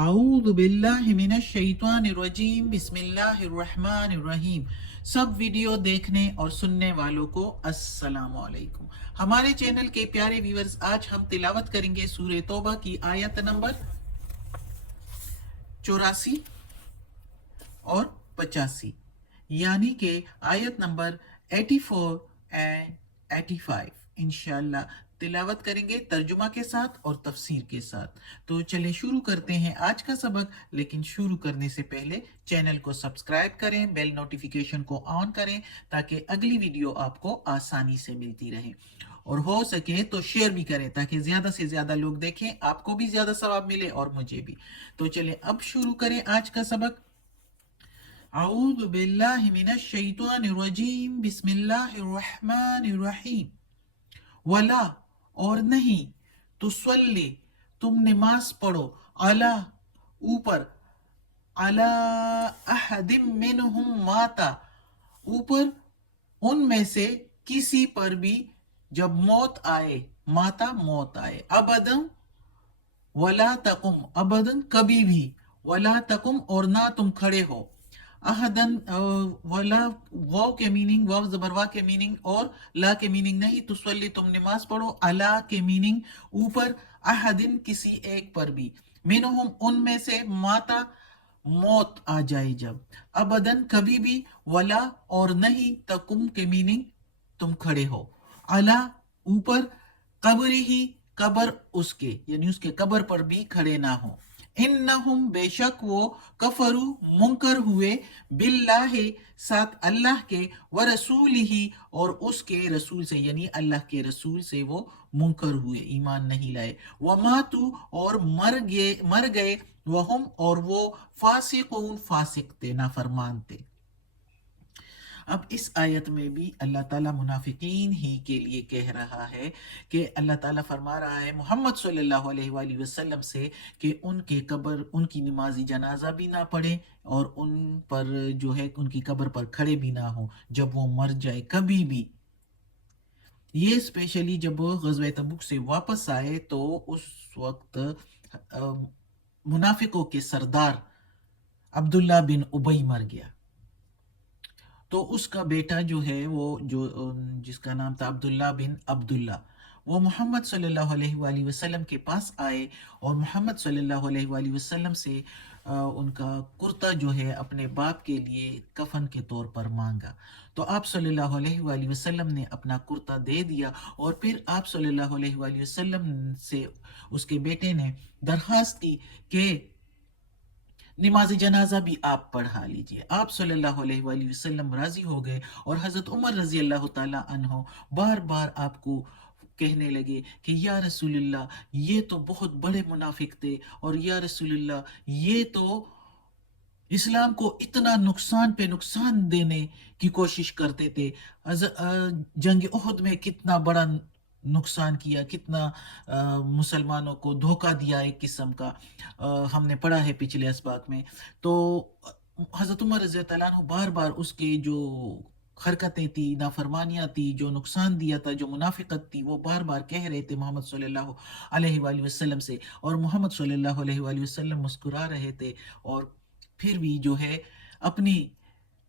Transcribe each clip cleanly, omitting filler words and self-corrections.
اعوذ باللہ من الشیطان الرجیم بسم اللہ الرحمن الرحیم۔ سب ویڈیو دیکھنے اور سننے والوں کو السلام علیکم۔ ہمارے چینل کے پیارے ویورز، آج ہم تلاوت کریں گے سورہ توبہ کی آیت نمبر 84 اور 85، یعنی کہ آیت نمبر 84 اینڈ 85 انشاءاللہ تلاوت کریں گے ترجمہ کے ساتھ اور تفسیر کے ساتھ۔ تو چلے شروع کرتے ہیں آج کا سبق، لیکن شروع کرنے سے پہلے چینل کو سبسکرائب کریں، بیل نوٹیفیکیشن کو آن کریں تاکہ اگلی ویڈیو آپ کو آسانی سے ملتی رہے، اور ہو سکے تو شیئر بھی کریں تاکہ زیادہ سے زیادہ لوگ دیکھیں، آپ کو بھی زیادہ ثواب ملے اور مجھے بھی۔ تو چلے اب شروع کریں آج کا سبق۔ اعوذ باللہ من الشیطان الرجیم بسم اللہ الرحمن الرحیم۔ ولا اور نہیں، تصلی تم نماز پڑھو، علی اوپر، علی احد منہم ماتا اوپر ان میں سے کسی پر بھی جب موت آئے، ماتا موت آئے، ابدن ولا تقم ابدن کبھی بھی، ولا تقم اور نہ تم کھڑے ہو، احدن ولا واو کے میننگ، واو زبر وا کے میننگ اور لا کے میننگ نہیں، تصلی تم نماز پڑھو، الا کے میننگ اوپر، احدن کسی ایک پر بھی، منہم ان میں سے، ماتا موت آ جائے جب، ابدن کبھی بھی، ولا اور نہیں، تقم کے میننگ تم کھڑے ہو، الا اوپر، قبر ہی قبر اس کے، یعنی اس کے قبر پر بھی کھڑے نہ ہوں، انہم بے شک وہ، کفرو منکر ہوئے، باللہ ساتھ اللہ کے، ورسولہ اور اس کے رسول سے، یعنی اللہ کے رسول سے وہ منکر ہوئے، ایمان نہیں لائے، وماتو اور مر گئے، وہم اور وہ، فاسقون فاسق تھے، نافرمان تھے۔ اب اس آیت میں بھی اللہ تعالیٰ منافقین ہی کے لیے کہہ رہا ہے کہ اللہ تعالیٰ فرما رہا ہے محمد صلی اللہ علیہ وآلہ وسلم سے کہ ان کے قبر، ان کی نماز جنازہ بھی نہ پڑھیں اور ان پر جو ہے ان کی قبر پر کھڑے بھی نہ ہوں جب وہ مر جائے کبھی بھی۔ یہ اسپیشلی جب وہ غزوہ تبوک سے واپس آئے تو اس وقت منافقوں کے سردار عبداللہ بن ابی مر گیا، تو اس کا بیٹا جو ہے وہ جس کا نام تھا عبداللہ بن عبداللہ، وہ محمد صلی اللہ علیہ وآلہ وسلم کے پاس آئے اور محمد صلی اللہ علیہ وآلہ وسلم سے ان کا کرتا جو ہے اپنے باپ کے لیے کفن کے طور پر مانگا، تو آپ صلی اللہ علیہ وآلہ وسلم نے اپنا کرتا دے دیا، اور پھر آپ صلی اللہ علیہ وآلہ وسلم سے اس کے بیٹے نے درخواست کی کہ نماز جنازہ بھی آپ پڑھا لیجئے۔ آپ صلی اللہ علیہ وآلہ وسلم راضی ہو گئے، اور حضرت عمر رضی اللہ تعالیٰ عنہ بار بار آپ کو کہنے لگے کہ یا رسول اللہ یہ تو بہت بڑے منافق تھے، اور یا رسول اللہ یہ تو اسلام کو اتنا نقصان پہ نقصان دینے کی کوشش کرتے تھے، جنگ احد میں کتنا بڑا نقصان کیا، کتنا مسلمانوں کو دھوکہ دیا ایک قسم کا، ہم نے پڑھا ہے پچھلے اسباق میں۔ تو حضرت عمر رضی اللہ عنہ بار بار اس کے جو حرکتیں تھی، نافرمانیاں تھی، جو نقصان دیا تھا، جو منافقت تھی، وہ بار بار کہہ رہے تھے محمد صلی اللہ علیہ وآلہ وسلم سے، اور محمد صلی اللہ علیہ وآلہ وسلم مسکرا رہے تھے، اور پھر بھی جو ہے اپنی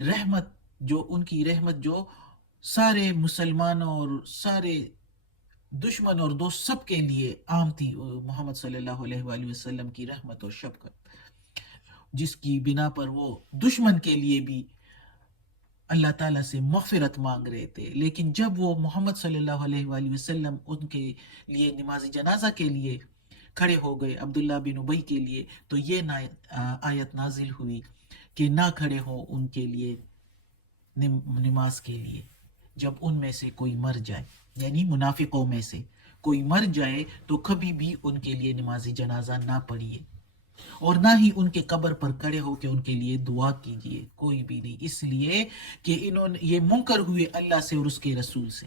رحمت، جو ان کی رحمت جو سارے مسلمانوں اور سارے دشمن اور دوست سب کے لیے عام تھی، محمد صلی اللہ علیہ وآلہ وسلم کی رحمت اور شفقت، جس کی بنا پر وہ دشمن کے لیے بھی اللہ تعالیٰ سے مغفرت مانگ رہے تھے، لیکن جب وہ محمد صلی اللہ علیہ وآلہ وسلم ان کے لیے نماز جنازہ کے لیے کھڑے ہو گئے، عبداللہ بن ابی کے لیے، تو یہ آیت نازل ہوئی کہ نہ کھڑے ہو ان کے لیے نماز کے لیے جب ان میں سے کوئی مر جائے، یعنی منافقوں میں سے کوئی مر جائے تو کبھی بھی ان کے لیے نماز جنازہ نہ پڑھیے، اور نہ ہی ان کے قبر پر کھڑے ہو کے ان کے لیے دعا کیجیے، کوئی بھی نہیں، اس لیے کہ انہوں نے یہ منکر ہوئے اللہ سے اور اس کے رسول سے۔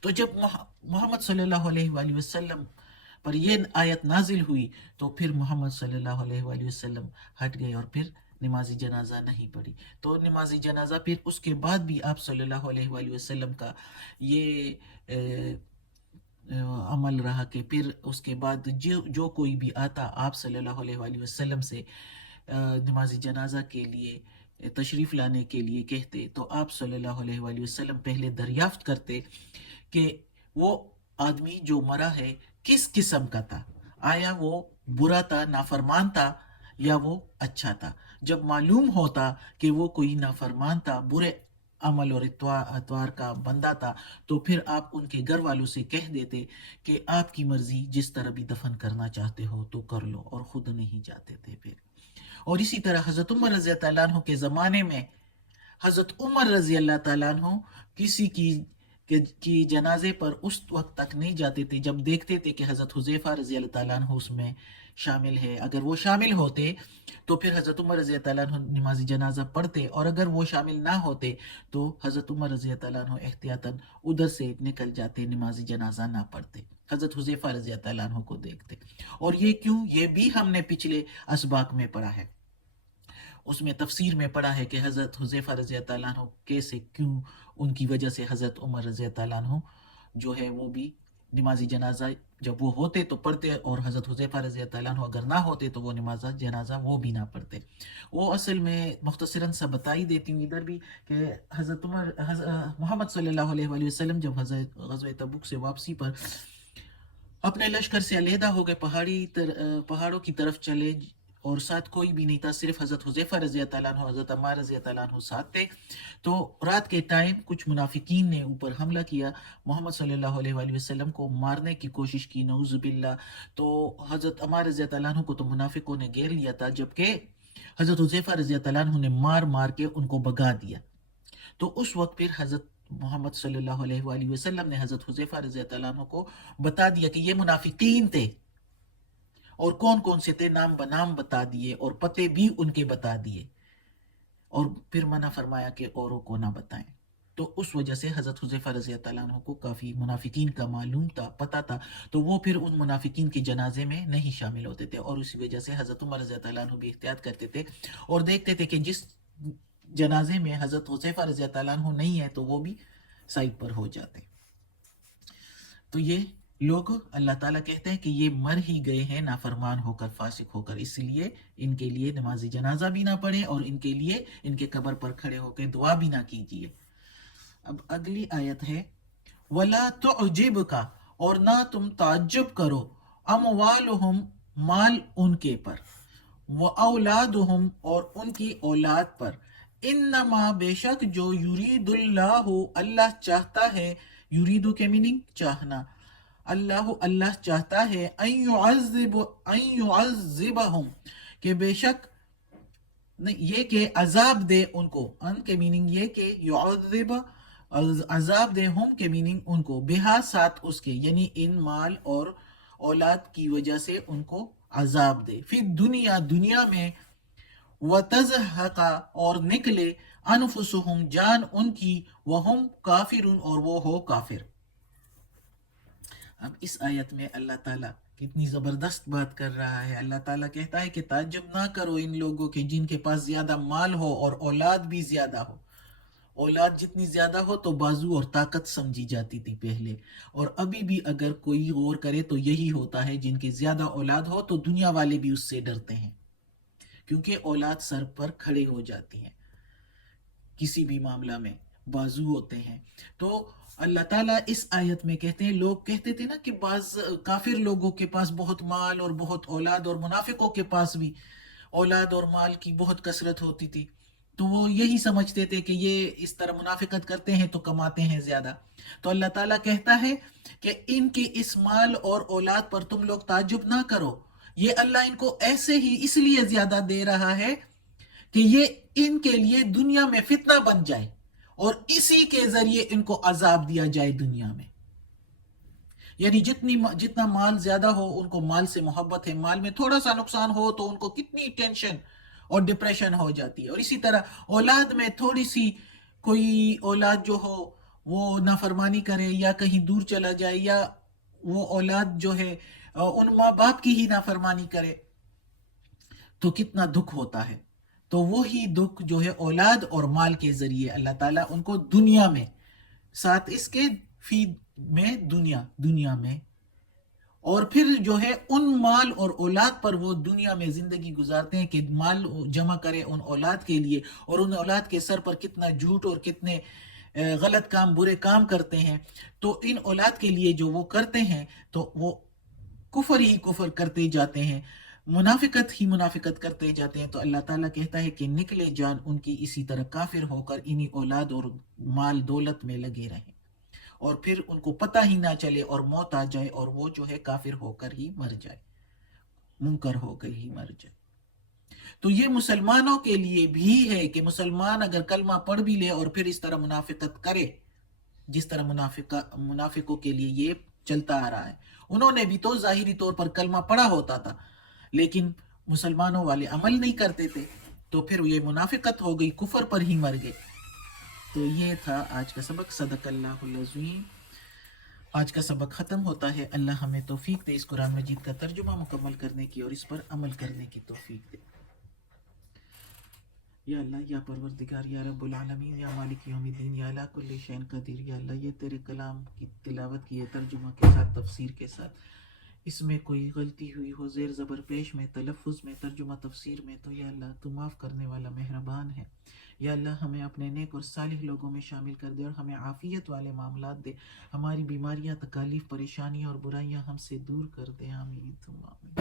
تو جب محمد صلی اللہ علیہ وآلہ وسلم پر یہ آیت نازل ہوئی تو پھر محمد صلی اللہ علیہ وآلہ وسلم ہٹ گئے اور پھر نماز جنازہ نہیں پڑھی۔ تو نماز جنازہ پھر اس کے بعد بھی آپ صلی اللہ علیہ وآلہ وسلم کا یہ عمل رہا کہ پھر اس کے بعد جو کوئی بھی آتا آپ صلی اللہ علیہ وآلہ وسلم سے نماز جنازہ کے لیے تشریف لانے کے لیے کہتے تو آپ صلی اللہ علیہ وآلہ وسلم پہلے دریافت کرتے کہ وہ آدمی جو مرا ہے کس قسم کا تھا، آیا وہ برا تھا، نافرمان تھا، یا وہ اچھا تھا۔ جب معلوم ہوتا کہ وہ کوئی نافرمان تھا، برے عمل اور اطوار کا بندہ تھا، تو پھر آپ ان کے گھر والوں سے کہہ دیتے کہ آپ کی مرضی، جس طرح بھی دفن کرنا چاہتے ہو تو کر لو، اور خود نہیں جاتے تھے پھر۔ اور اسی طرح حضرت عمر رضی اللہ عنہ کے زمانے میں حضرت عمر رضی اللہ تعالیٰ عنہ کسی کی جنازے پر اس وقت تک نہیں جاتے تھے جب دیکھتے تھے کہ حضرت حذیفہ رضی اللہ تعالیٰ عنہ اس میں شامل ہے۔ اگر وہ شامل ہوتے تو پھر حضرت عمر رضی اللہ تعالیٰ عنہ نماز جنازہ پڑھتے، اور اگر وہ شامل نہ ہوتے تو حضرت عمر رضی اللہ تعالیٰ عنہ احتیاطاً ادھر سے نکل جاتے، نماز جنازہ نہ پڑھتے، حضرت حذیفہ رضی اللہ تعالیٰ عنہ کو دیکھتے۔ اور یہ کیوں؟ یہ بھی ہم نے پچھلے اسباق میں پڑھا ہے، اس میں تفسیر میں پڑھا ہے کہ حضرت حذیفہ رضی اللہ عنہ کیسے، کیوں، ان کی وجہ سے حضرت عمر رضی اللہ عنہ جو ہے وہ بھی نماز جنازہ جب وہ ہوتے تو پڑھتے، اور حضرت حذیفہ رضی اللہ عنہ اگر نہ ہوتے تو وہ نماز جنازہ وہ بھی نہ پڑھتے۔ وہ اصل میں مختصراً سا بتا ہی دیتی ہوں ادھر بھی کہ حضرت محمد صلی اللہ علیہ وآلہ وسلم جب غزوہ تبوک سے واپسی پر اپنے لشکر سے علیحدہ ہو گئے، پہاڑوں کی طرف چلے، اور ساتھ کوئی بھی نہیں تھا، صرف حضرت حذیفہ رضی اللہ عنہ، حضرت عمار رضی اللہ عنہ ساتھ تھے۔ تو رات کے ٹائم کچھ منافقین نے اوپر حملہ کیا، محمد صلی اللہ علیہ وآلہ وسلم کو مارنے کی کوشش کی، نعوذ باللہ۔ تو حضرت عمار رضی اللہ عنہ کو تو منافقوں نے گھیر لیا تھا، جبکہ حضرت حذیفہ رضی اللہ عنہ نے مار کے ان کو بھگا دیا۔ تو اس وقت پھر حضرت محمد صلی اللہ علیہ وآلہ وسلم نے حضرت حذیفہ رضی اللہ عنہ کو بتا دیا کہ یہ منافقین تھے، اور کون کون سے تھے نام بنام بتا دیے، اور پتے بھی ان کے بتا دیے، اور پھر منع فرمایا کہ اوروں کو نہ بتائیں۔ تو اس وجہ سے حضرت حذیفہ رضی اللہ عنہ کو کافی منافقین کا معلوم تھا، پتہ تھا، تو وہ پھر ان منافقین کے جنازے میں نہیں شامل ہوتے تھے، اور اسی وجہ سے حضرت عمر رضی اللہ عنہ بھی احتیاط کرتے تھے اور دیکھتے تھے کہ جس جنازے میں حضرت حذیفہ رضی اللہ عنہ نہیں ہے تو وہ بھی سائڈ پر ہو جاتے۔ تو یہ لوگ اللہ تعالیٰ کہتے ہیں کہ یہ مر ہی گئے ہیں نافرمان ہو کر، فاسق ہو کر، اس لیے ان کے لیے نماز جنازہ بھی نہ پڑھیں، اور ان کے لیے ان کے قبر پر کھڑے ہو کے دعا بھی نہ کیجیے۔ اب اگلی آیت ہے وَلَا تُعْجِبْكَ، اور نہ تم تعجب کرو، اموالہم، مال ان کے پر، وَأَوْلَادُهُمْ، اور ان کی اولاد پر، انما، بے شک، جو یرید اللہ، اللہ چاہتا ہے، یریدو کے میننگ چاہنا، اللہ چاہتا ہے، ان یعذبہم، کہ بے شک یہ کہ عذاب دے ان کو، ان کے میننگ یہ کہ یعذب، عذاب دے، ہم کے میننگ ان کو، بہا، ساتھ اس کے، یعنی ان مال اور اولاد کی وجہ سے ان کو عذاب دے، فی دنیا، دنیا میں، وَتَزْهَقَ، اور نکلے، انفسہم، جان ان کی، وہم کافرون، اور وہ ہو کافر۔ اب اس آیت میں اللہ تعالیٰ کتنی زبردست بات کر رہا ہے۔ اللہ تعالیٰ کہتا ہے کہ تعجب نہ کرو ان لوگوں کے جن کے پاس زیادہ مال ہو اور اولاد بھی زیادہ ہو۔ اولاد جتنی زیادہ ہو تو بازو اور طاقت سمجھی جاتی تھی پہلے، اور ابھی بھی اگر کوئی غور کرے تو یہی ہوتا ہے، جن کی زیادہ اولاد ہو تو دنیا والے بھی اس سے ڈرتے ہیں، کیونکہ اولاد سر پر کھڑے ہو جاتی ہیں، کسی بھی معاملہ میں بازو ہوتے ہیں۔ تو اللہ تعالیٰ اس آیت میں کہتے ہیں، لوگ کہتے تھے نا کہ بعض کافر لوگوں کے پاس بہت مال اور بہت اولاد، اور منافقوں کے پاس بھی اولاد اور مال کی بہت کثرت ہوتی تھی، تو وہ یہی سمجھتے تھے کہ یہ اس طرح منافقت کرتے ہیں تو کماتے ہیں زیادہ۔ تو اللہ تعالیٰ کہتا ہے کہ ان کے اس مال اور اولاد پر تم لوگ تعجب نہ کرو، یہ اللہ ان کو ایسے ہی اس لیے زیادہ دے رہا ہے کہ یہ ان کے لیے دنیا میں فتنہ بن جائے، اور اسی کے ذریعے ان کو عذاب دیا جائے دنیا میں۔ یعنی جتنا مال زیادہ ہو ان کو مال سے محبت ہے، مال میں تھوڑا سا نقصان ہو تو ان کو کتنی ٹینشن اور ڈپریشن ہو جاتی ہے، اور اسی طرح اولاد میں تھوڑی سی، کوئی اولاد جو ہو وہ نافرمانی کرے یا کہیں دور چلا جائے، یا وہ اولاد جو ہے ان ماں باپ کی ہی نافرمانی کرے تو کتنا دکھ ہوتا ہے۔ تو وہی دکھ جو ہے اولاد اور مال کے ذریعے اللہ تعالیٰ ان کو دنیا میں، ساتھ اس کے فی میں دنیا میں اور پھر جو ہے ان مال اور اولاد پر وہ دنیا میں زندگی گزارتے ہیں کہ مال جمع کرے ان اولاد کے لیے، اور ان اولاد کے سر پر کتنا جھوٹ اور کتنے غلط کام، برے کام کرتے ہیں. تو ان اولاد کے لیے جو وہ کرتے ہیں تو وہ کفر ہی کفر کرتے جاتے ہیں، منافقت ہی منافقت کرتے جاتے ہیں. تو اللہ تعالیٰ کہتا ہے کہ نکلے جان ان کی اسی طرح کافر ہو کر انہی اولاد اور مال دولت میں لگے رہیں، اور پھر ان کو پتہ ہی نہ چلے اور موت آ جائے اور وہ جو ہے کافر ہو کر ہی مر جائے، منکر ہو کر ہی مر جائے. تو یہ مسلمانوں کے لیے بھی ہے کہ مسلمان اگر کلمہ پڑھ بھی لے اور پھر اس طرح منافقت کرے جس طرح منافقوں کے لیے یہ چلتا آ رہا ہے. انہوں نے بھی تو ظاہری طور پر کلمہ پڑھا ہوتا تھا لیکن مسلمانوں والے عمل نہیں کرتے تھے، تو پھر یہ منافقت ہو گئی، کفر پر ہی مر گئے. تو یہ تھا آج کا سبق. صدق اللہ العظیم. آج کا سبق ختم ہوتا ہے. اللہ ہمیں توفیق دے اس قرآن مجید کا ترجمہ مکمل کرنے کی اور اس پر عمل کرنے کی توفیق دے. یا اللہ، یا پروردگار، یا رب العالمین، یا مالک یوم الدین، یا اللہ کل شین قدیر. یا اللہ، یہ تیرے کلام کی تلاوت کی ہے ترجمہ کے ساتھ، تفسیر کے ساتھ، اس میں کوئی غلطی ہوئی ہو زیر زبر پیش میں، تلفظ میں، ترجمہ تفسیر میں، تو یا اللہ تو معاف کرنے والا مہربان ہے. یا اللہ ہمیں اپنے نیک اور صالح لوگوں میں شامل کر دے اور ہمیں عافیت والے معاملات دے. ہماری بیماریاں، تکالیف، پریشانیاں اور برائیاں ہم سے دور کر دے. آمین ثم آمین.